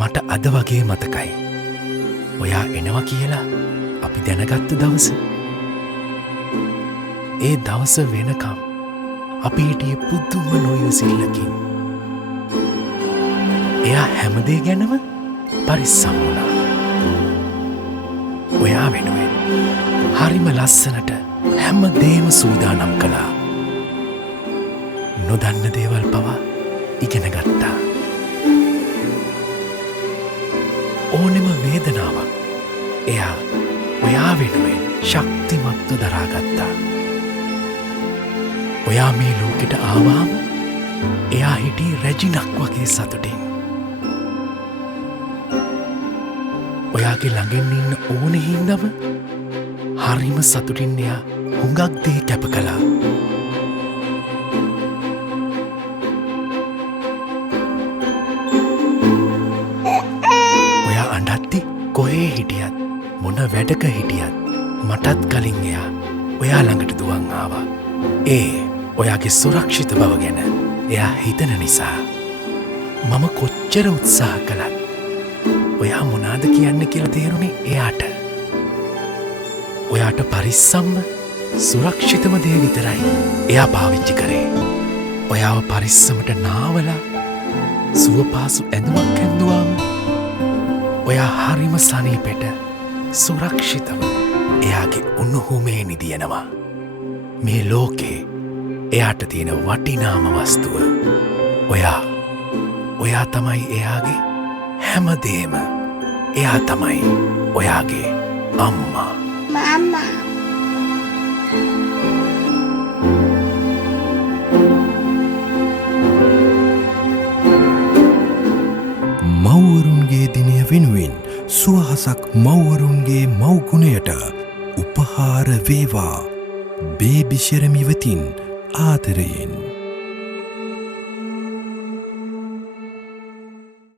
මට අද වගේ මතකයි. ඔයා එනවා කියලා අපි දැනගත්ත දවස. ඒ දවස වෙනකම් අපි හිටියේ පුදුම නොයසිල්ලකින්. එයා හැමදේ ගැනම පරිස්සම් වුණා. ඔයා වෙනුවෙන් හරිම ලස්සනට හැමදේම සූදානම් කළා. නොදන්න දේවල් පවා ඉගෙන ගත්තා. ඕනෙම වේදනාවක් එයා ඔයා වෙනුවෙන් ශක්තිමත්ව දරාගත්තා. ඔයා මේ ලෝකෙට ආවාම එයා හිටිය රැජිනක් වගේ සතුටින්. ඔයාගේ ළඟින් ඉන්න ඕනෙ හින්දම හරිම සතුටින් එයා හුඟක් දේ කැප කළා. ඔයා අඬද්දි කොහේ හිටියත් මොන වැඩක හිටියත් මටත් කලින් එයා ඔයා ළඟට දුවන් ආවා. ඔයාගේ සුරක්ෂිත බව ගැන එයා හිතන නිසා. මම කොච්චර උත්සාහ කළත් ඔයා මොනාද කියන්න කියලා තේරුණේ එයාට. ඔයාට පරිස්සම්ම සුරක්ෂිතම දේ විතරයි එයා පාවිච්චි කරේ. ඔයාව පරිස්සමට නාවලා සුවපාසු ඇඳුමක් ඇඳුවාම ඔයා හරිම සනීපෙට සුරක්ෂිතව එයාගේ උණුහුමේ නිදියනවා. මේ ලෝකේ එයාට තියෙන වටිනාම වස්තුව ඔයා තමයි එයාගේ හැමදේම. එයා තමයි ඔයාගේ අම්මා. මම්මා. මව්වරුන්ගේ දිනය වෙනුවෙන් සුවහසක් මව්වරුන්ගේ මව්ගුණයට උපහාර වේවා. බේබි ශෙරමිවතින් ආදරයෙන්.